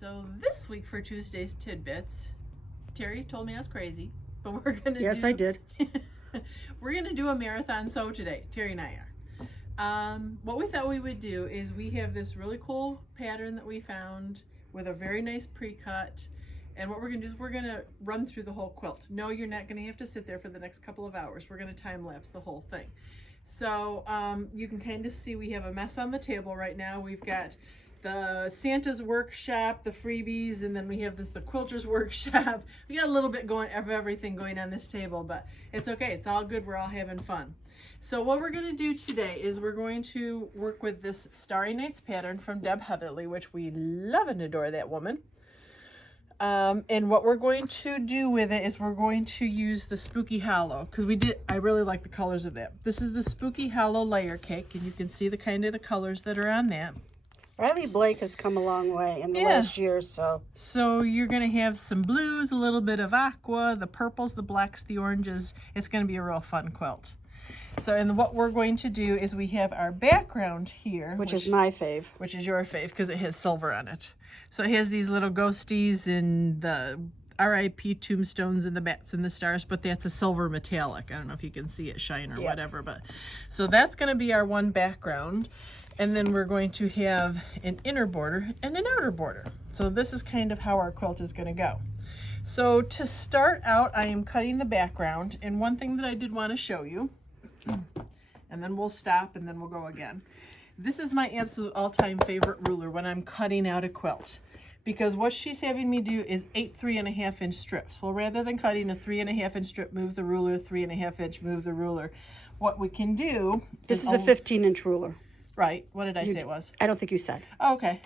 So this week for Tuesday's Tidbits, Terry told me I was crazy, but we're going to Yes, I did. We're going to do a marathon sew today, Terry and I are. What we thought we would do is we have this really cool pattern that we found with a very nice pre-cut. And what we're going to do is we're going to run through the whole quilt. No, you're not going to have to sit there for the next couple of hours. We're going to time lapse the whole thing. So you can kind of see we have a mess on the table right now. We've got the Santa's workshop, the freebies, and then we have the quilter's workshop. We got a little bit of everything going on this table, but it's okay. It's all good. We're all having fun. So what we're going to do today is we're going to work with this Starry Nights pattern from Deb Heatherly, which we love and adore that woman. And what we're going to do with it is we're going to use the Spooky Hollow, because I really like the colors of that. This is the Spooky Hollow layer cake, and you can see the colors that are on that. Riley Blake has come a long way in the last year or so. So you're going to have some blues, a little bit of aqua, the purples, the blacks, the oranges. It's going to be a real fun quilt. So, and what we're going to do is we have our background here. Which is my fave. Which is your fave, because it has silver on it. So it has these little ghosties and the RIP tombstones and the bats and the stars, but that's a silver metallic. I don't know if you can see it shine or whatever, but so that's going to be our one background. And then we're going to have an inner border and an outer border. So this is kind of how our quilt is going to go. So to start out, I am cutting the background. And one thing that I did want to show you, and then we'll stop and then we'll go again. This is my absolute all-time favorite ruler when I'm cutting out a quilt, because what she's having me do is 8 3.5-inch strips. Well, rather than cutting a 3.5-inch strip, move the ruler, 3.5-inch, move the ruler. What we can do This is a 15-inch ruler. Right. What did I say it was? I don't think you said. Oh, okay.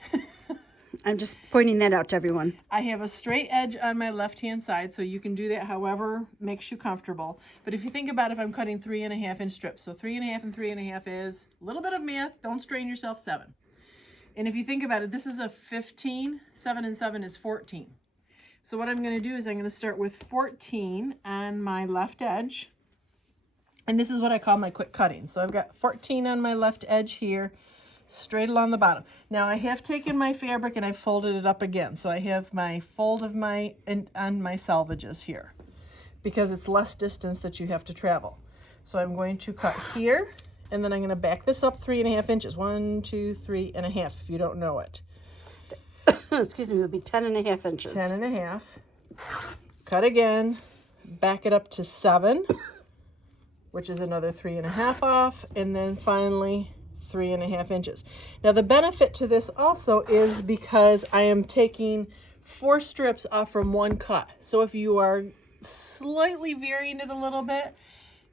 I'm just pointing that out to everyone. I have a straight edge on my left-hand side, so you can do that however makes you comfortable. But if you think about if I'm cutting 3.5-inch strips, so 3.5 and 3.5 is a little bit of math. Don't strain yourself, 7. And if you think about it, this is a 15. 7 and 7 is 14. So what I'm going to do is I'm going to start with 14 on my left edge. And this is what I call my quick cutting. So I've got 14 on my left edge here, straight along the bottom. Now I have taken my fabric and I folded it up again. So I have my fold of on my salvages here, because it's less distance that you have to travel. So I'm going to cut here, and then I'm going to back this up 3.5 inches. 1, 2, 3.5, if you don't know it. Excuse me, it would be 10.5 inches. 10.5. Cut again, back it up to 7. Which is another 3.5 off, and then finally 3.5 inches. Now the benefit to this also is because I am taking 4 strips off from one cut. So if you are slightly varying it a little bit,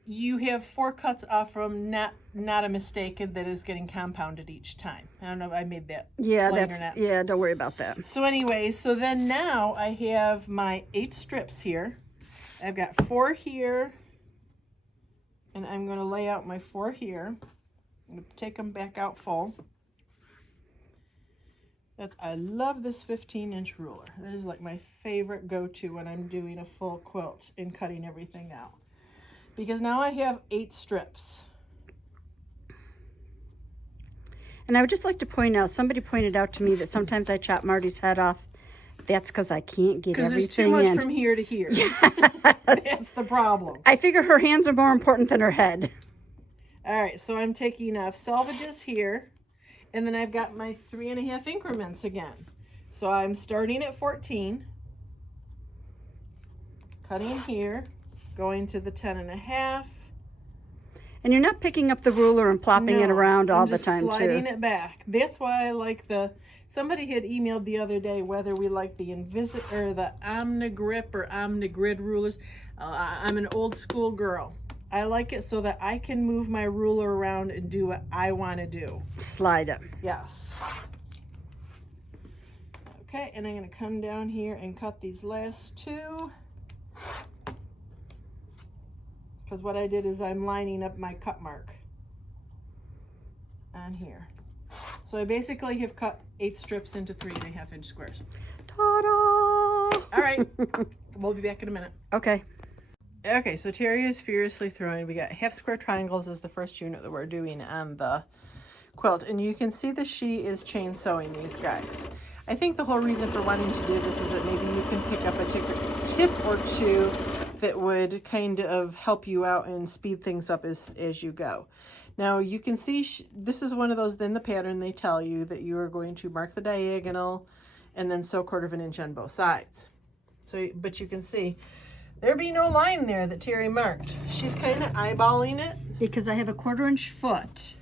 you have 4 cuts off from not a mistake that is getting compounded each time. I don't know if I made that plain or not. Yeah, don't worry about that. So anyway, so then now I have my 8 strips here. I've got 4 here. And I'm going to lay out my 4 here. I'm going to take them back out full. I love this 15-inch ruler. That is like my favorite go-to when I'm doing a full quilt and cutting everything out. Because now I have 8 strips. And I would just like to point out, somebody pointed out to me that sometimes I chop Marty's head off. That's because I can't get everything in. Because there's too much from here to here. Yes. That's the problem. I figure her hands are more important than her head. All right, so I'm taking off salvages here, and then I've got my 3.5 increments again. So I'm starting at 14, cutting here, going to the 10.5. And you're not picking up the ruler and plopping it around all the time, too. Sliding it back. That's why I like somebody had emailed the other day whether we like the the Omnigrip or Omnigrid rulers. I'm an old school girl. I like it so that I can move my ruler around and do what I want to do. Slide it. Yes. Okay, and I'm going to come down here and cut these last 2. Because what I did is I'm lining up my cut mark on here. So I basically have cut 8 strips into 3.5-inch squares. Ta-da! All right, we'll be back in a minute. Okay. Okay, so Terry is furiously throwing. We got half square triangles as the first unit that we're doing on the quilt. And you can see that she is chain sewing these guys. I think the whole reason for wanting to do this is that maybe you can pick up a tip or two that would kind of help you out and speed things up as you go. Now you can see this is one of those, in the pattern they tell you that you are going to mark the diagonal and then sew 1/4 inch on both sides. So, but you can see there be no line there that Terry marked. She's kind of eyeballing it. Because I have a 1/4 inch foot,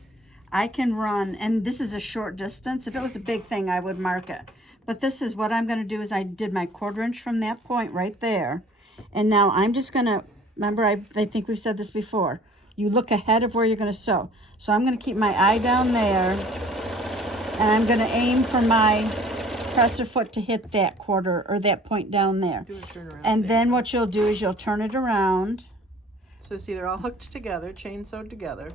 I can run, and this is a short distance. If it was a big thing, I would mark it. But this is what I'm going to do is I did my 1/4 inch from that point right there. And now I'm just going to, remember, I think we've said this before. You look ahead of where you're going to sew. So I'm going to keep my eye down there, and I'm going to aim for my presser foot to hit that 1/4 or that point down there. Do a turnaround. And then what you'll do is you'll turn it around. So see, they're all hooked together, chain sewed together.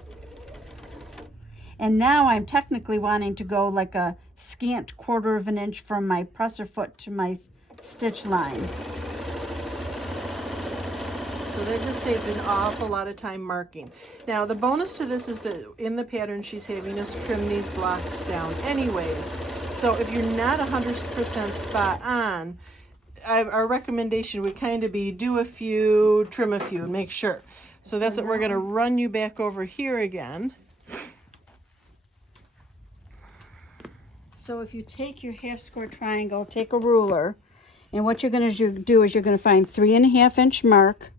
And now I'm technically wanting to go like a scant 1/4 inch from my presser foot to my stitch line. So that just saves an awful lot of time marking. Now the bonus to this is that in the pattern she's having us trim these blocks down anyways. So if you're not 100% spot on, our recommendation would kind of be do a few, trim a few, and make sure. So that's what we're going to run you back over here again. So if you take your half square triangle, take a ruler, and what you're going to do is you're going to find 3.5 inch mark.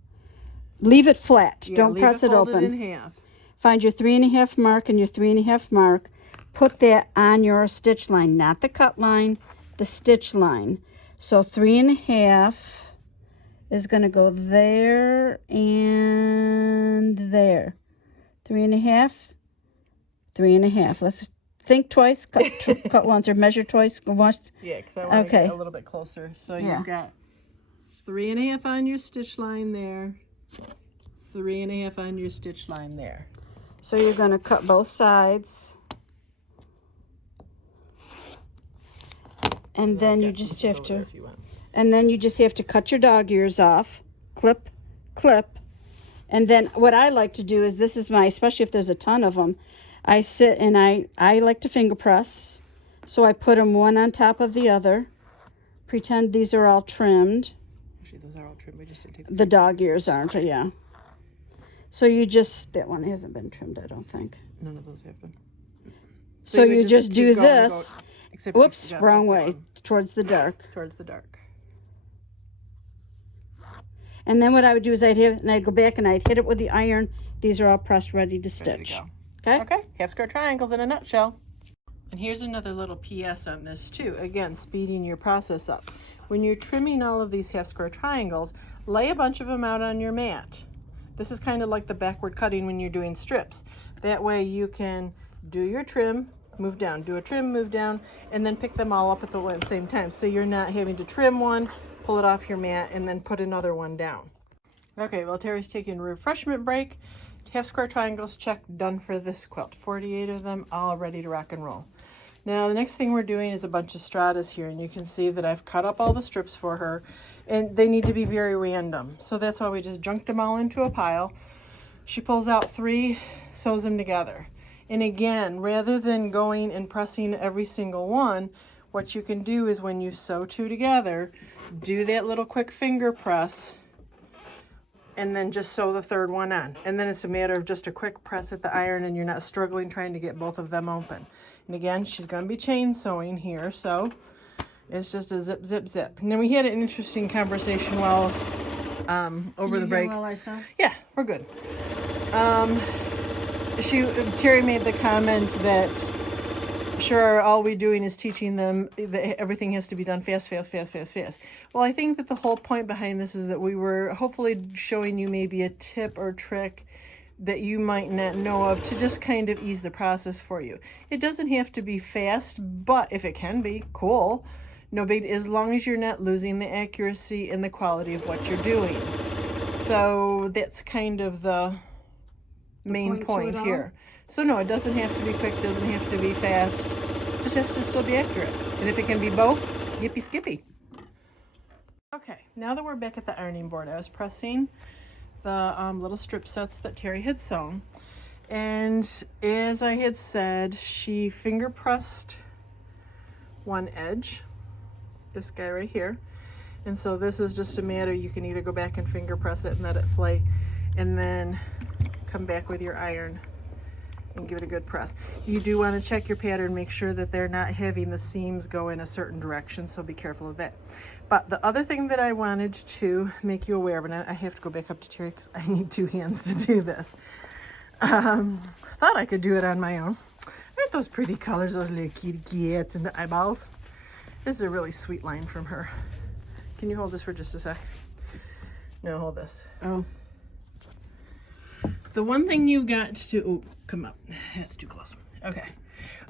Leave it flat. Yeah, don't press it open. In half. Find your 3.5 mark and your 3.5 mark. Put that on your stitch line, not the cut line, the stitch line. So 3.5 is going to go there and there. 3.5, 3.5. Let's think twice, cut once, or measure twice. Once. Yeah, because I want to get a little bit closer. So yeah. You've got 3.5 on your stitch line there, 3.5 on your stitch line there. So you're going to cut both sides. And then you just have to, and then you just have to cut your dog ears off, clip, clip. And then what I like to do is, this is my, especially if there's a ton of them, I sit and I like to finger press. So I put them one on top of the other. Pretend these are all trimmed. Actually, those are all trimmed. We just didn't take the dog ears aren't, yeah. So you just, that one hasn't been trimmed, I don't think. None of those have been. So you just do this. Whoops, wrong way. Towards the dark. Towards the dark. And then what I would do is I'd go back and I'd hit it with the iron. These are all pressed, ready to stitch. Okay? Okay, half square triangles in a nutshell. And here's another little PS on this too. Again, speeding your process up. When you're trimming all of these half square triangles, lay a bunch of them out on your mat. This is kind of like the backward cutting when you're doing strips. That way you can do your trim, move down, do a trim, move down, and then pick them all up at the same time. So you're not having to trim one, pull it off your mat, and then put another one down. Okay, well, Terry's taking a refreshment break. Half square triangles checked, done for this quilt. 48 of them, all ready to rock and roll. Now the next thing we're doing is a bunch of stratas here, and you can see that I've cut up all the strips for her, and they need to be very random. So that's why we just junked them all into a pile. She pulls out 3, sews them together. And again, rather than going and pressing every single one, what you can do is when you sew 2 together, do that little quick finger press, and then just sew the 3rd one on. And then it's a matter of just a quick press at the iron, and you're not struggling trying to get both of them open. And again, she's going to be chain sewing here, so it's just a zip, zip, zip. And then we had an interesting conversation while over the break. While I sew? Yeah, we're good. Terry made the comment that sure, all we're doing is teaching them that everything has to be done fast, fast, fast, fast, fast. Well, I think that the whole point behind this is that we were hopefully showing you maybe a tip or trick that you might not know of to just kind of ease the process for you. It doesn't have to be fast, but if it can be, cool. No big, as long as you're not losing the accuracy and the quality of what you're doing. So that's kind of the main point here. So no, it doesn't have to be quick, doesn't have to be fast. It just has to still be accurate. And if it can be both, yippee skippy. Okay, now that we're back at the ironing board, I was pressing the little strip sets that Terry had sewn. And as I had said, she finger pressed one edge this guy right here. And so this is just a matter, you can either go back and finger press it and let it flay, and then come back with your iron and give it a good press. You do want to check your pattern, make sure that they're not having the seams go in a certain direction, so be careful of that. But the other thing that I wanted to make you aware of, and I have to go back up to Terry because I need 2 hands to do this. Thought I could do it on my own. Aren't those pretty colors, those little kitty cats and the eyeballs? This is a really sweet line from her. Can you hold this for just a sec? No, hold this. Oh. The one thing you got to, oh, come up. That's too close. Okay.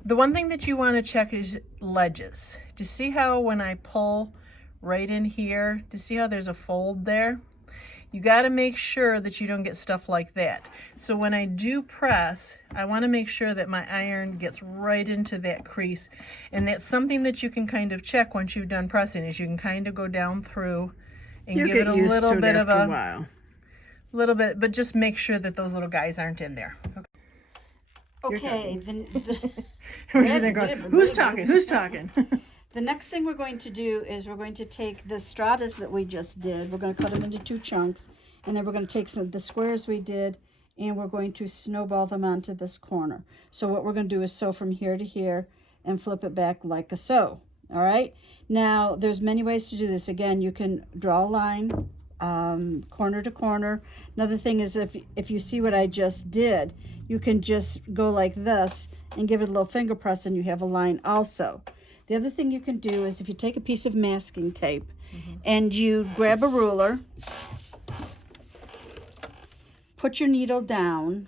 The one thing that you want to check is ledges. Do you see how when I pull right in here, do you see how there's a fold there? You got to make sure that you don't get stuff like that. So when I do press, I want to make sure that my iron gets right into that crease. And that's something that you can kind of check once you've done pressing, is you can kind of go down through and give it a little bit of a while. Little bit, but just make sure that those little guys aren't in there. Okay. Who's talking? Who's talking? The next thing we're going to do is we're going to take the stratas that we just did. We're going to cut them into 2 chunks, and then we're going to take some of the squares we did, and we're going to snowball them onto this corner. So what we're going to do is sew from here to here and flip it back like a sew. All right. Now there's many ways to do this. Again, you can draw a line corner to corner. Another thing is if you see what I just did, you can just go like this and give it a little finger press, and you have a line also. The other thing you can do is if you take a piece of masking tape and you grab a ruler, put your needle down,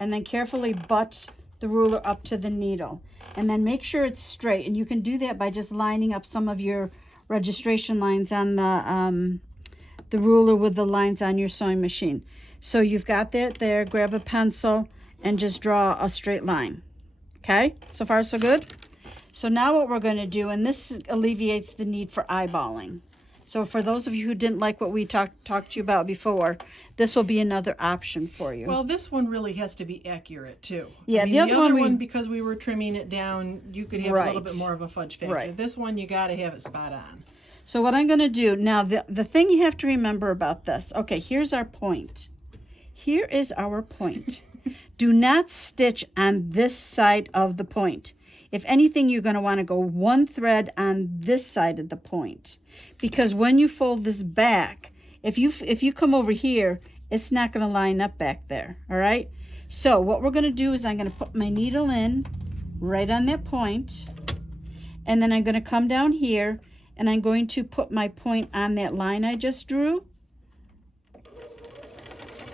and then carefully butt the ruler up to the needle, and then make sure it's straight. And you can do that by just lining up some of your registration lines on the ruler with the lines on your sewing machine. So you've got that there. Grab a pencil and just draw a straight line. Okay, so far so good. So now what we're going to do, and this alleviates the need for eyeballing. So for those of you who didn't like what we talked to you about before, this will be another option for you. Well, this one really has to be accurate too. Yeah, I mean, the other one, because we were trimming it down, you could have a little bit more of a fudge factor. Right. This one, you got to have it spot on. So what I'm going to do, now the thing you have to remember about this, okay, here's our point. Here is our point. Do not stitch on this side of the point. If anything, you're going to want to go 1 thread on this side of the point, because when you fold this back, if you come over here, it's not going to line up back there. All right. So what we're going to do is I'm going to put my needle in right on that point, and then I'm going to come down here and I'm going to put my point on that line I just drew.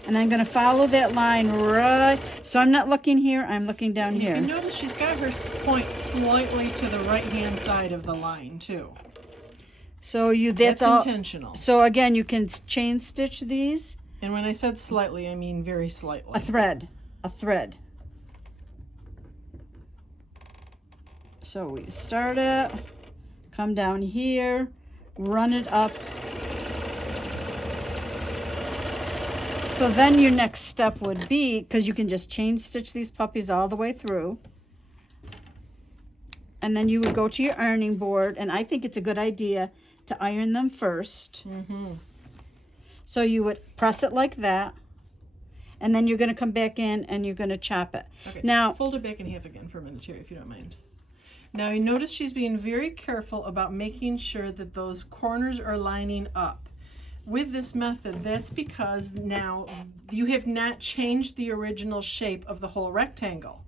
And I'm going to follow that line right. So I'm not looking here, I'm looking down here. You can notice she's got her point slightly to the right-hand side of the line, too. So that's all intentional. So again, you can chain stitch these. And when I said slightly, I mean very slightly. A thread. So we start it, come down here, run it up. So then your next step would be, because you can just chain stitch these puppies all the way through, and then you would go to your ironing board, and I think it's a good idea to iron them first. So you would press it like that, and then you're going to come back in and you're going to chop it. Okay. Now fold it back in half again for a minute, Terry, if you don't mind. Now you notice she's being very careful about making sure that those corners are lining up. With this method, that's because now you have not changed the original shape of the whole rectangle.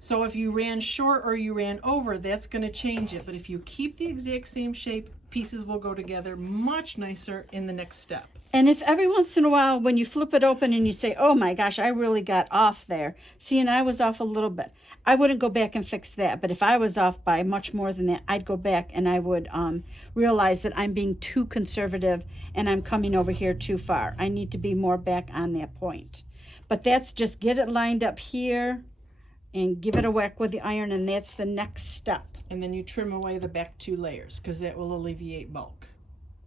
So if you ran short or you ran over, that's going to change it. But if you keep the exact same shape, pieces will go together much nicer in the next step. And if every once in a while when you flip it open and you say, oh my gosh, I really got off there. See, and I was off a little bit. I wouldn't go back and fix that. But if I was off by much more than that, I'd go back and I would realize that I'm being too conservative and I'm coming over here too far. I need to be more back on that point. But that's just get it lined up here and give it a whack with the iron, and that's the next step. And then you trim away the back 2 layers because that will alleviate bulk.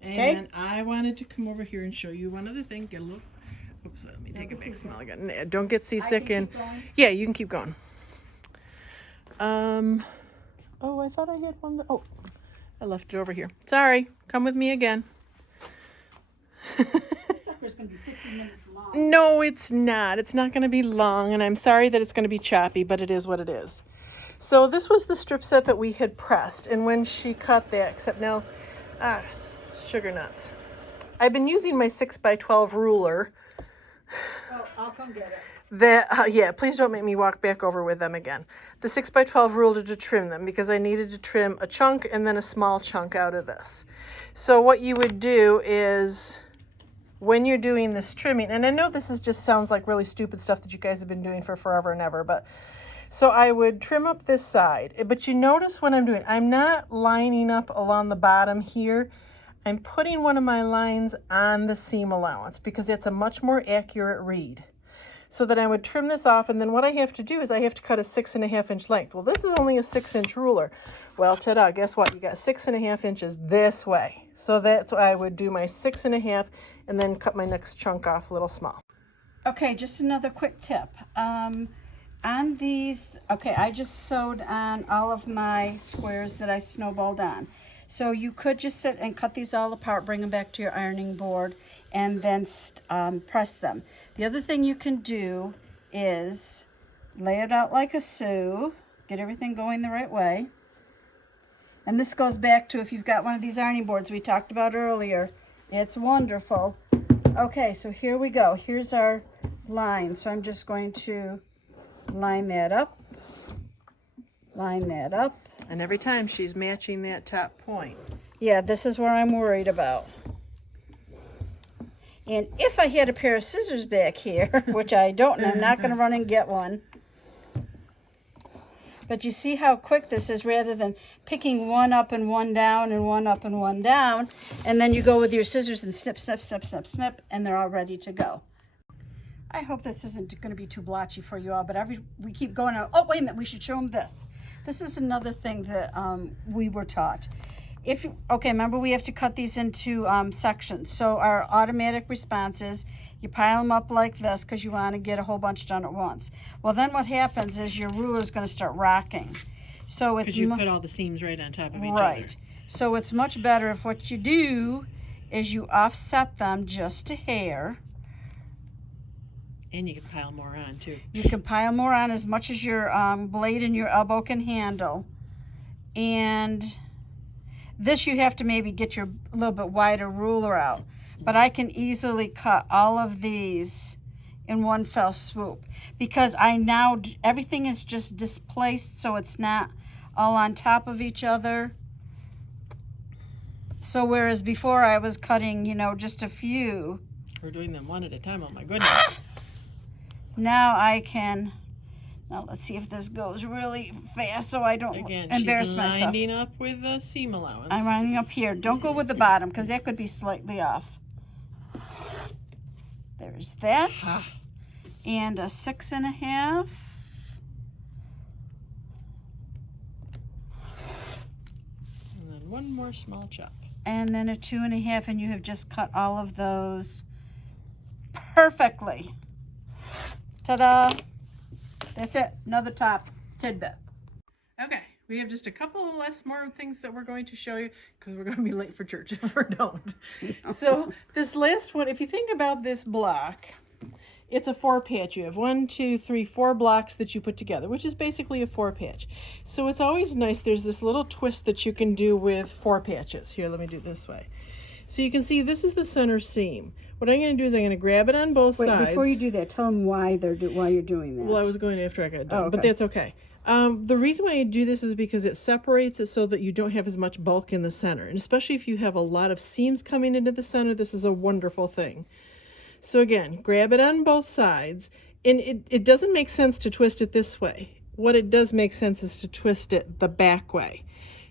And Okay. then I wanted to come over here and show you one other thing. Get a little, oops, let me take it back small again. Don't get seasick. And yeah, you can keep going. Oh, I thought I had one. Oh, I left it over here. Sorry. Come with me again. This sucker's going to be 50 minutes long. No, it's not. It's not going to be long, and I'm sorry that it's going to be choppy, but it is what it is. So this was the strip set that we had pressed, and when she cut that, except now, sugar nuts. I've been using my 6x12 ruler. Oh, I'll come get it. Yeah, please don't make me walk back over with them again. The 6x12 ruler to trim them because I needed to trim a chunk and then a small chunk out of this. So what you would do is when you're doing this trimming, and I know this just sounds like really stupid stuff that you guys have been doing for forever and ever, but so I would trim up this side. But you notice what I'm doing. I'm not lining up along the bottom here. I'm putting one of my lines on the seam allowance because it's a much more accurate read. So that I would trim this off, and then what I have to do is I have to cut a 6.5 inch length. Well, this is only a 6-inch ruler. Well, ta-da, guess what? You got 6.5 inches this way. So that's why I would do my 6.5 and then cut my next chunk off a little small. Okay, just another quick tip. On these, okay, I just sewed on all of my squares that I snowballed on. So you could just sit and cut these all apart, bring them back to your ironing board, and then press them. The other thing you can do is lay it out like a sou, get everything going the right way. And this goes back to if you've got one of these ironing boards we talked about earlier. It's wonderful. Okay, so here we go. Here's our line. So I'm just going to line that up, line that up. And every time she's matching that top point. Yeah, this is where I'm worried about. And if I had a pair of scissors back here, which I don't, and I'm not going to run and get one. But you see how quick this is rather than picking one up and one down and one up and one down. And then you go with your scissors and snip, snip, snip, snip, snip, and they're all ready to go. I hope this isn't going to be too blotchy for you all, but we keep going on. Oh, wait a minute, we should show them this. This is another thing that we were taught. Okay, remember we have to cut these into sections. So our automatic response is you pile them up like this because you want to get a whole bunch done at once. Well, then what happens is your ruler is going to start rocking. So it's because you put all the seams right on top of each other. Right. So it's much better if what you do is you offset them just a hair. And you can pile more on too. You can pile more on as much as your blade and your elbow can handle. And this you have to maybe get your little bit wider ruler out. But I can easily cut all of these in one fell swoop. Because everything is just displaced so it's not all on top of each other. So whereas before I was cutting, just a few. We're doing them one at a time, oh my goodness. Now let's see if this goes really fast so I don't embarrass myself. She's lining up with the seam allowance. I'm lining up here. Don't go with the bottom because that could be slightly off. There's that. And a 6.5. And then one more small chop. And then a 2.5, and you have just cut all of those perfectly. Ta-da! That's it. Another top tidbit. Okay, we have just a couple of more things that we're going to show you because we're going to be late for church if we don't. So this last one, if you think about this block, it's a 4-patch. You have 1, 2, 3, 4 blocks that you put together, which is basically a 4-patch. So it's always nice. There's this little twist that you can do with 4 patches. Here, let me do it this way. So you can see this is the center seam. What I'm going to do is I'm going to grab it on both sides. Before you do that, tell them why you're doing that. Well, I was going after I got done, okay. But that's okay. The reason why I do this is because it separates it so that you don't have as much bulk in the center. And especially if you have a lot of seams coming into the center, this is a wonderful thing. So again, grab it on both sides. And it doesn't make sense to twist it this way. What it does make sense is to twist it the back way.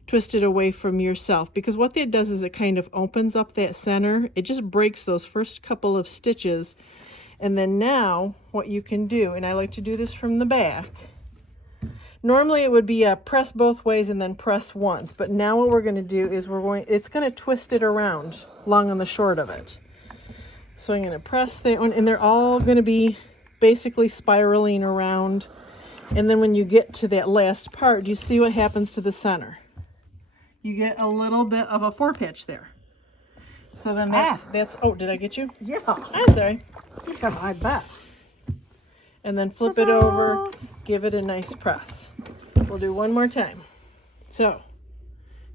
Twist it away from yourself, because what that does is it kind of opens up that center. It just breaks those first couple of stitches, and then now what you can do, and I like to do this from the back. Normally it would be press both ways and then press once, but now what we're going to do is it's going to twist it around long and the short of it. So I'm going to press that one, and they're all going to be basically spiraling around. And then when you get to that last part, do you see what happens to the center? You get a little bit of a four-pitch there. So then that's, oh, did I get you? Yeah. I'm sorry. I bet. And then flip it over, give it a nice press. We'll do one more time. So,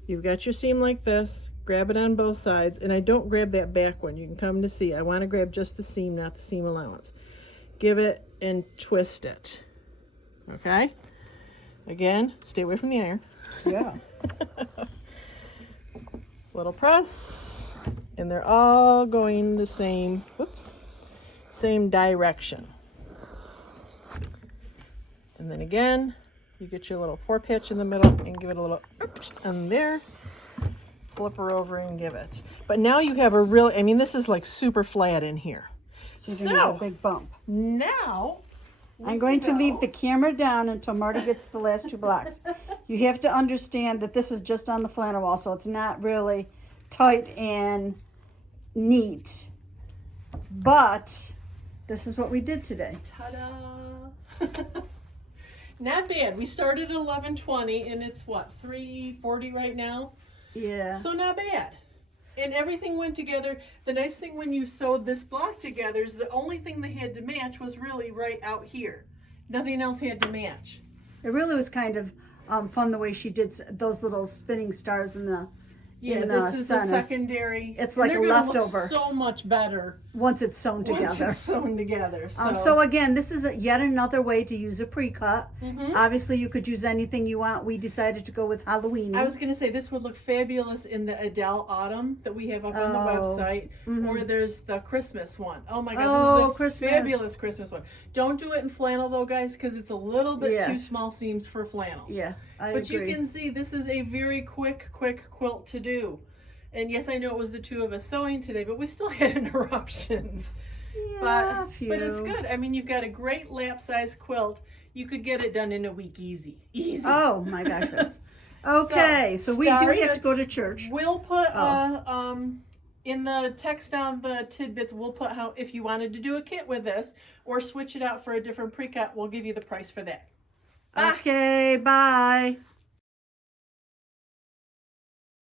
you've got your seam like this, grab it on both sides, and I don't grab that back one. You can come to see. I want to grab just the seam, not the seam allowance. Give it and twist it. Okay? Again, stay away from the iron. Yeah. Little press, and they're all going the same, same direction. And then again, you get your little four-pitch in the middle and give it a little, and there, flip her over and give it. But now you have a really, I mean, this is like super flat in here. So you're going to have a big bump. Now, I'm going to leave the camera down until Marty gets the last two blocks. You have to understand that this is just on the flannel wall, so it's not really tight and neat. But this is what we did today. Ta-da! Not bad. We started at 11:20 and it's what, 3:40 right now? Yeah. So not bad. And everything went together. The nice thing when you sewed this block together is the only thing they had to match was really right out here. Nothing else had to match. It really was kind of fun the way she did those little spinning stars in the This is center. a secondary. It's like and a they're gonna leftover. Look so much better Once it's sewn together. once it's sewn together. So again, this is yet another way to use a pre-cut. Mhm. Obviously, you could use anything you want. We decided to go with Halloween. I was going to say this would look fabulous in the Adele Autumn that we have up on the website, or there's the Christmas one. Oh my God, this is a Christmas. fabulous Christmas one. Don't do it in flannel though, guys, because it's a little bit too Yes. small seams for flannel. Yeah, I But agree. you can see this is a very quick quilt to do. And yes, I know it was the two of us sewing today, but we still had interruptions. Yeah, But it's good. I mean, you've got a great lap size quilt. You could get it done in a week easy. Easy. Oh my gosh. Yes. Okay, so we do Starry, have to go to church. We'll put in the text on the tidbits, we'll put how if you wanted to do a kit with this or switch it out for a different pre-cut, we'll give you the price for that. Okay, bye.